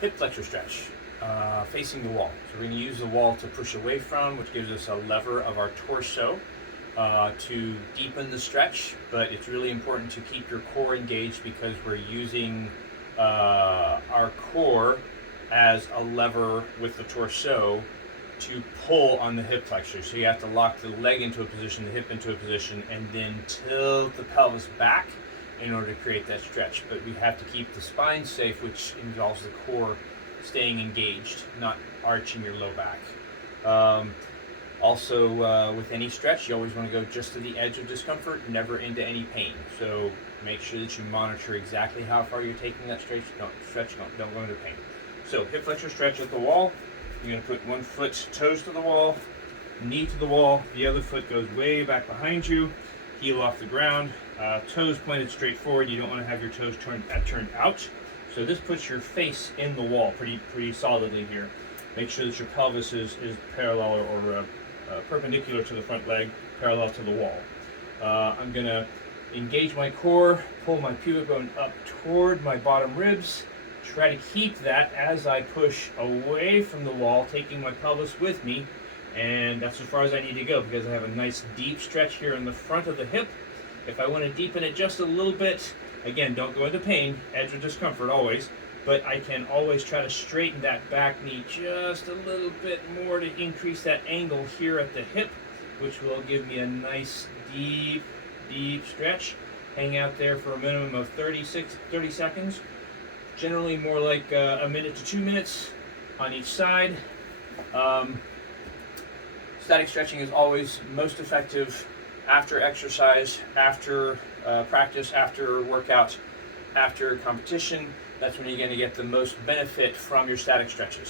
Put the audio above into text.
hip flexor stretch, facing the wall. So we're going to use the wall to push away from, which gives us a lever of our torso to deepen the stretch, but it's really important to keep your core engaged because we're using our core as a lever with the torso to pull on the hip flexor. So you have to lock the leg into a position, the hip into a position, and then tilt the pelvis back in order to create that stretch. But we have to keep the spine safe, which involves the core staying engaged, not arching your low back. Also, with any stretch, you always want to go just to the edge of discomfort, never into any pain. So make sure that you monitor exactly how far you're taking that stretch. Don't go into pain. So hip flexor stretch at the wall. You're going to put one foot toes to the wall, knee to the wall. The other foot goes way back behind you, heel off the ground, toes pointed straight forward. You don't want to have your toes turned out. So this puts your face in the wall pretty solidly here. Make sure that your pelvis is parallel or perpendicular to the front leg, parallel to the wall. I'm going to engage my core, pull my pubic bone up toward my bottom ribs. Try to keep that as I push away from the wall, taking my pelvis with me, and that's as far as I need to go because I have a nice deep stretch here in the front of the hip. If I want to deepen it just a little bit, again, don't go into pain, edge of discomfort always, but I can always try to straighten that back knee just a little bit more to increase that angle here at the hip, which will give me a nice deep stretch. Hang out there for a minimum of 30 seconds. Generally more like a minute to 2 minutes on each side. Static stretching is always most effective after exercise, after practice, after workout, after competition. That's when you're going to get the most benefit from your static stretches.